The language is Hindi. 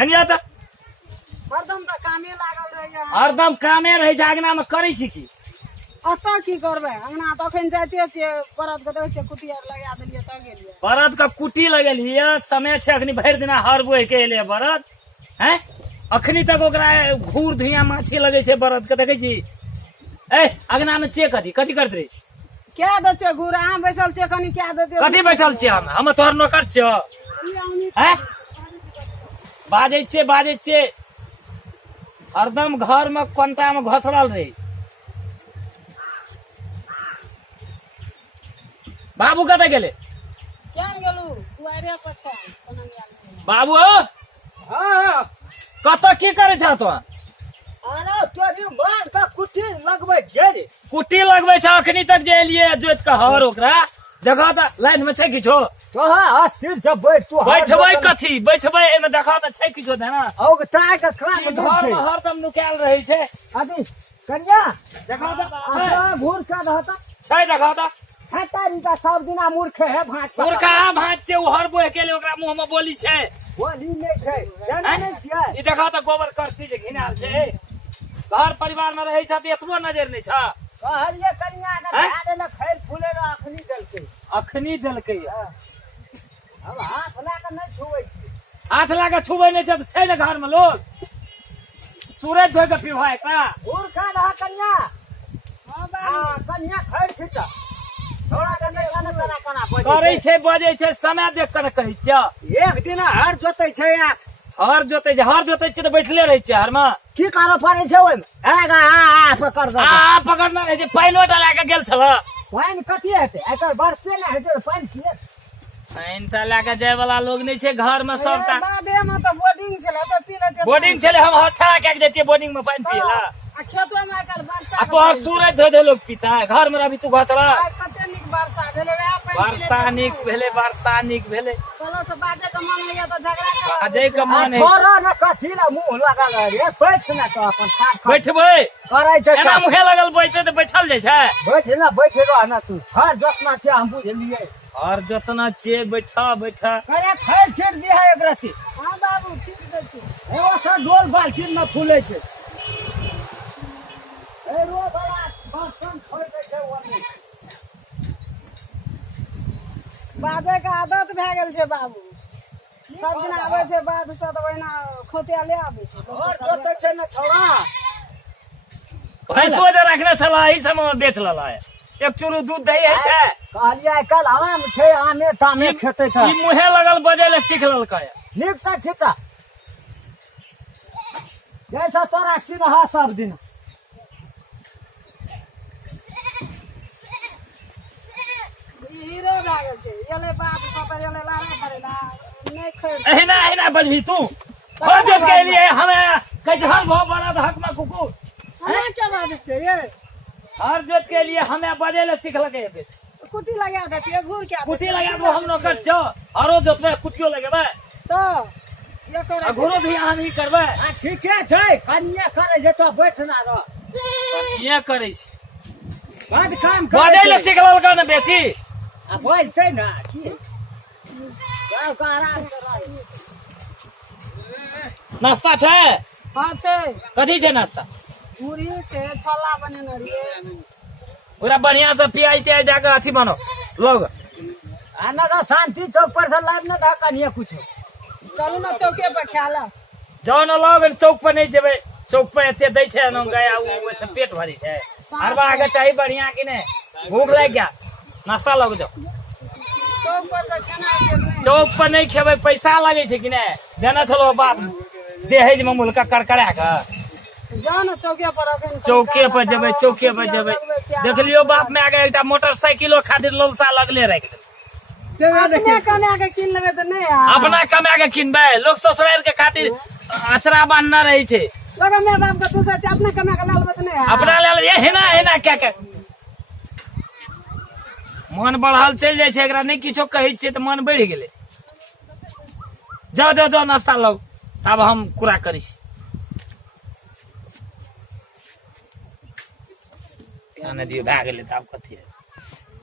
हेनिया त हरदम त कामे लागल रहैया हरदम कामे रहे छै अंगना में करै छी की अतऽ की करबै अंगना तखन जाइते छियै बरद के देखै छियै कुटी आर लगा देलियै तऽ गेलियै बरद का कुटी लगेलियै समय छै अखनी भरि दिना हर बोहि के एले बरद हैं अखनी तक ओकरा घूर धुइया माछी लगे छै बरद के देखे छी ए अंगना में चे कथी कथी करत रही क्या दै छियै घूर अहाँ बैसल छियै कनि क्या देते कथी बैठल छियै हम तोहर नौकर छियै हैं बाजै छियै हरदम घर में कोंटा में घोसरल रही बाबू कतऽ गेले क्या गेलू दुआरे पर छै बाबू कतऽ की करे छ तो अरे तोरी मान का कुटी लगबै छै रे कुट्टी लगबै छ अखनी तक जे एलियै जोत के हर ओकरा देखा त लाइन में छै किछो तो हाँ अस्थिर से बैठ तू बैठबै कथी बैठबै एमे देखा त छै किछो देना औ के ताय के काम ई घर में हरदम नुकायल रहे छै अभी कन्या देखा त अपना घूर के रहता छै देखा त छतारी का सब दिना मूर्ख है भाट मूर्खा भात से हर बोह के लिए ओकरा मुंह में बोली छै बोली नहीं छै जानै नहीं छियै ई देखा त गोबर करती जे घिनाल छै घर परिवार में रहे छ त एतबो नजर नहीं छ कहलिए कन्या के धान न खैर फूले रे अखनी देलकै अब हाथ ला के नहीं छुबै हाथ ला के छुबै नहीं छै ने घर में लोग सूरज धोइ के पिवाय का घूर का रहा कन्या हां बाबू कन्या खैर छिटा थोड़ा के नहीं खाना करा करे छै बजे छै समय देख कर कहै छियै एक दिन हर जोतै छै या हर जोते छै त बैठले रहै छै हर में की करो पड़े छै ओय आ पकड़ दो आ पकड़ना रहै छै पाइनो डाला के गेल छल पानी कथी हेतै एकर बरसे ने हेतै पानी किए पाइन त लाके जाय वाला लोग नहीं छै घर में सबटा बादे में तो बोर्डिंग छले त पी लेते बोर्डिंग छले हम हथड़ा के देतियै बोर्डिंग में पानी पियला आ खेतो में आइकाल वर्षा आ तोहर सूरज धो दे लोग पीता है घर में अभी तू घसड़ा आइ कते नीक वर्षा भेलै वएह पानी वर्षा नीक भेले कहलो से बाजे के मन होइया त झगड़ा कर बाजे के मन है छोरा न कथी ला मुंह लगल रे बैठ न तो अपन साथ बैठबै करै छै एना मुहे लगल बैठे त बैठल जाय छै बैठ रह न तू हर जोतना छै हम बुझलिए और जितना छियै बैठा अरे खैर छेड़ दिया एक रति हां बाबू ठीक दै छी एगो सा डोल बाल्टी में फूले छै ए रो बड़ा बर्तन खोल दे छै ओने बाजे के आदत भए गेल छै बाबू सब दिन आबै छै बाद से त ओहिना खोतिया ले आबै छै और जोतै छै न छोरा भैंसो जे रखने छला ई समय में बेच लला एक चूरू दूध दही है छै कहलिए कल आम छै आमे तामे खेते था ई मुहे लगल बजे ले सीख ललकै नीक से छिटा जैसा तोरा चिन्हा सब दिन हीरो भए गेल छै एले बाप पता एले लारे करेला नहीं खैर एहिना बजबी तू हो जो के लिए हमें कजहर भो बना हक में कुकुर हमें क्या बात छै ये हर जोत के लिए हमें बजे ले सीख लगे बे कुटी लगा देती है घूर क्या कुटी लगा दो हम नौकर छ हरो जोत में कुटियो लगेबे तो ये करे आ घोरो भी हम ही करबे ठीके छै कनिया करे जे तो बैठना रह ये करे छै बड़ काम बजे ले सीख ललकै न बेसी आ बोलते ना की गाँव का आराम कर नाश्ता छै हां छै कथी छै नाश्ता मुरही छै छोला बनेने रहिए पूरा बढ़िया से प्याज त्याज दे के अथी बनो लोग आना तो शांति चौक पर से लाइव न दा कनिया कुछ चलू ना चौके पर खा ला जाओ न लोग चौक पर नहीं जेबे चौक पर एते दै छै न गया ओसे पेट भरी छै अरबा आगे चाहिए बढ़िया कि ने भूख लग गया नाश्ता लग जाओ चौक पर से खाना के नहीं चौक पर नहीं खेबे पैसा लगे छै कि ने देना चलो बाप देहेज में मुल्का करकड़ा के जाओ ना चौके पर अखन चौके पर जेबे देख लियो बाप में आगे एकटा मोटरसाइकिलो खातिर लोलसा लगले राख दे अपने कमा के किन लेबे त नहीं आ अपना कमा के किनबे लोग ससुराल के खातिर अचरा बांधना रही छै लगा मैं बाप का तू सच अपने कमा के लाल बत नहीं आ अपना लेल ये हेना क्या मन बढ़ल चल जाय छै एकरा नहीं किछो कहै छियै त मन बढ़ि गेलै जाओ नाश्ता लो तब हम कुरा करी खाने दियो भए गेलै तब कथी